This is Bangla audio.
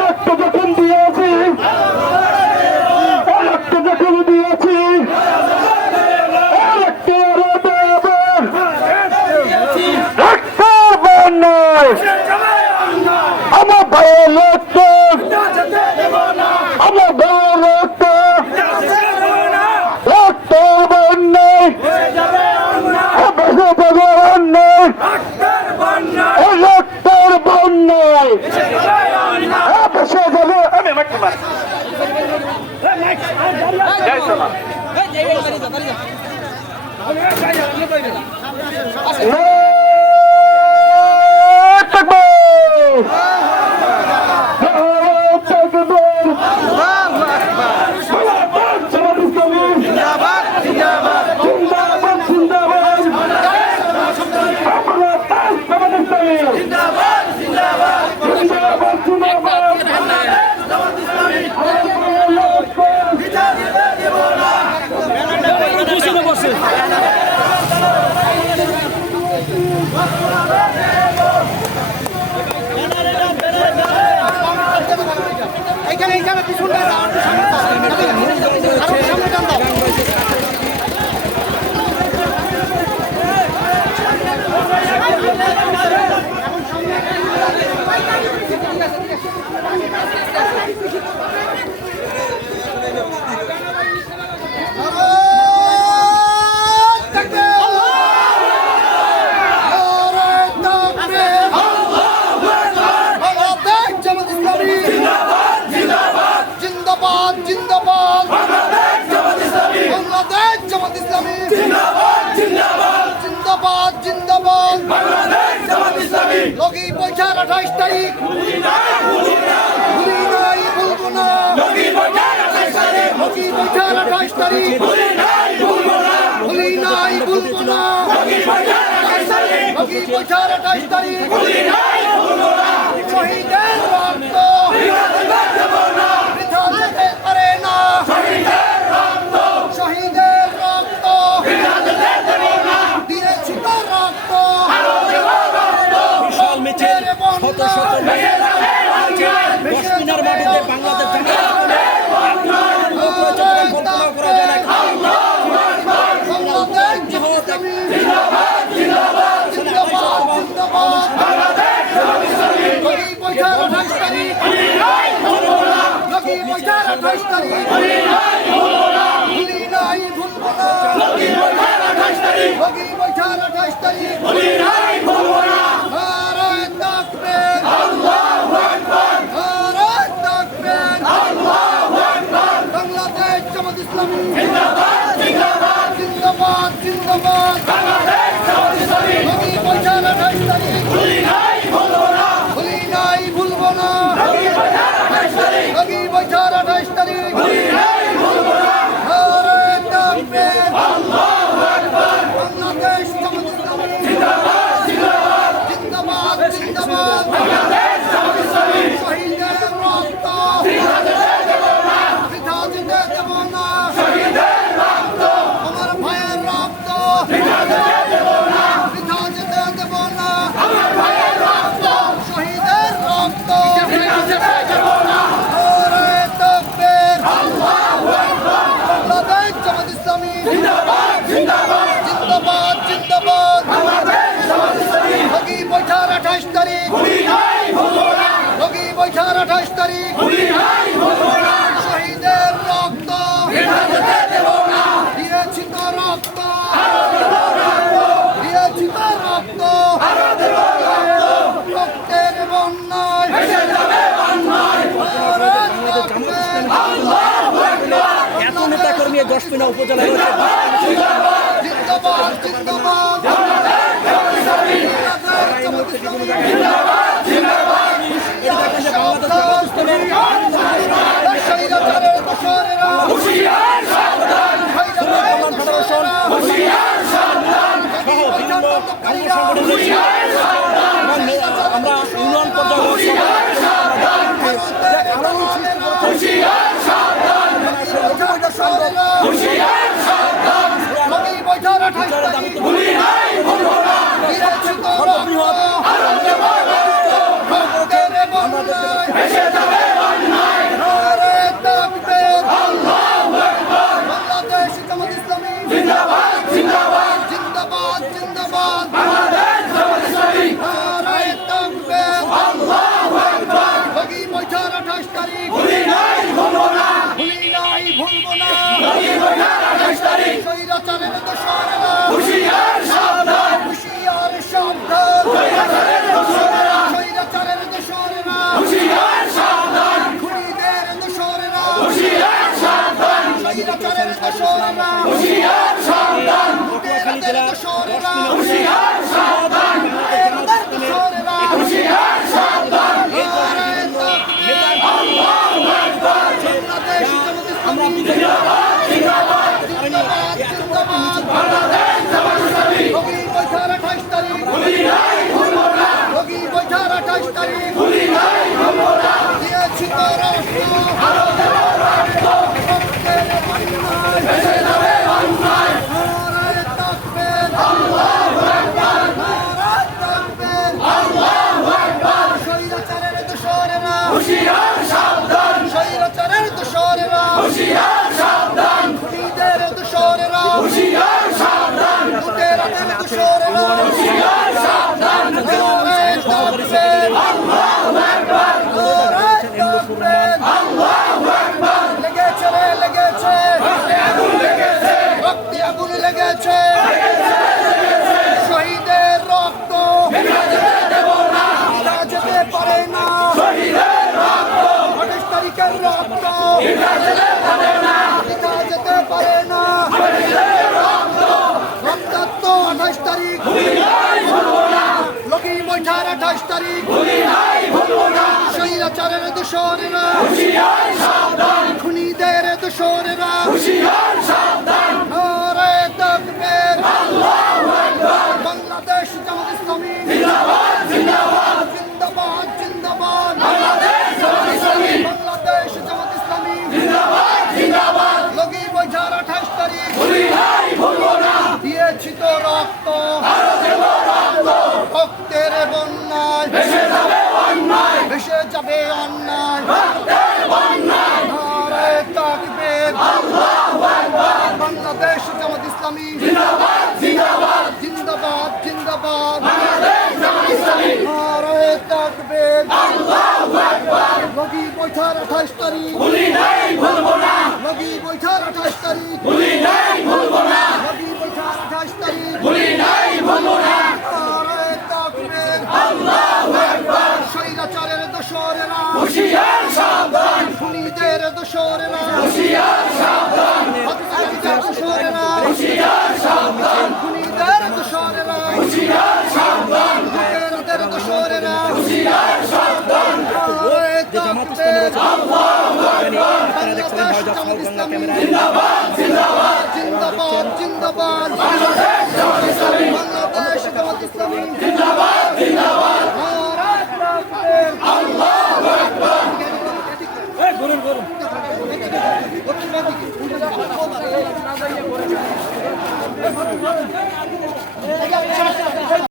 রক্ত যখন দিয়েছি, রক্ত যখন দিয়েছি, রক্ত বন্যায় আমার ভাইয়ের রক্ত, আমার ভাইয়ের রক্ত, রক্ত বন্যায় রক্তের বন্যায় বসে যাবে। লগি পয়সার 28 তারিখ ভুলি নাই ভুলবো না। লগি পয়সার 28 তারিখ ভুলি নাই ভুলবো না। লগি পয়সার 28 তারিখ ভুলি নাই ভুলবো না। শহীদের রক্ত বৃথা যেতে পারে না। শহীদের রক্ত বৃথা যেতে দেব না। দিয়েছি তো রক্ত বিশাল মিছিল, শত শত দশমিনার মাটিতে বাংলাদেশ শহীদের রক্ত দিয়েছি তো রক্ত দিয়েছি তো রক্ত রক্তের বন্যায় এত নেতা কর্মী দশমিনা উপজেলায় জিন্দাবাদ জিন্দাবাদ আমরা ইউনিয়ন পর্যায়ে নারে তাকবীর বাংলাদেশ জামাত ইসলামী জিন্দাবাদ জিন্দাবাদ জিন্দাবাদ জিন্দাবাদ নারে তাকবীর লগি বৈঠার 28 তারিখ ভুলি নাই ভুলবো না স্বৈরাচারের দোসরেরা হুঁশিয়ার সাবধান স্বৈরাচারের দোসরেরা খুনিদের দোসরেরা স্বৈরাচারের দোসরেরা লুটেরাদের দোসরেরা লুটেরাদের দোসরেরা নারে তাকবীর বাংলাদেশ জামাত ইসলামী জিন্দাবাদ লগি বৈঠার 28 তারিখ লগি বৈঠার 28 তারিখ দিয়েছি তো রাষ্ট্র রক্তের বন্যায় নারে তাকবীর নারে তাকবীর স্বৈরাচারের দোসরেরা স্বৈরাচারের দোসরেরা খুনিদের দোসরেরা লুটেরাদের দোসরেরা নারে তাকবীর নারে তাকবীর লেগেছে রে লেগেছে রক্তে আগুন লেগেছে শহীদের রক্ত ভুলা যেতে পারে না 28 তারিখের রক্ত ভুলা যেতে পারে না রক্তাক্ত 28 তারিখ লগি বৈঠার 28 তারিখ স্বৈরাচারের দোসরেরা খুনিদের দোসরেরা নারে তাকবীর বাংলাদেশ জামাত ইসলামী জিন্দাবাদ জিন্দাবাদ বাংলাদেশ জামাত ইসলামী লগি বৈঠার 28 তারিখ দিয়েছি তো রক্ত রক্তের বন্যায় ভেসে যাবে অন্যায় নারে তাকবীর বাংলাদেশ জামাত ইসলামী জিন্দাবাদ জিন্দাবাদ নারে তাকবীর লগি বৈঠার 28 তারিখ লগি বৈঠার 28 তারিখ লগি বৈঠার 28 তারিখ নারে তাকবীর স্বৈরাচারের দোসরেরা খুনিদের দোসরেরা হত্যাকারীদের দোসরেরা খুনিদের দোসরেরা লুটেরাদের দোসরেরা নারে তাকবীর বাংলাদেশ জামাত ইসলামী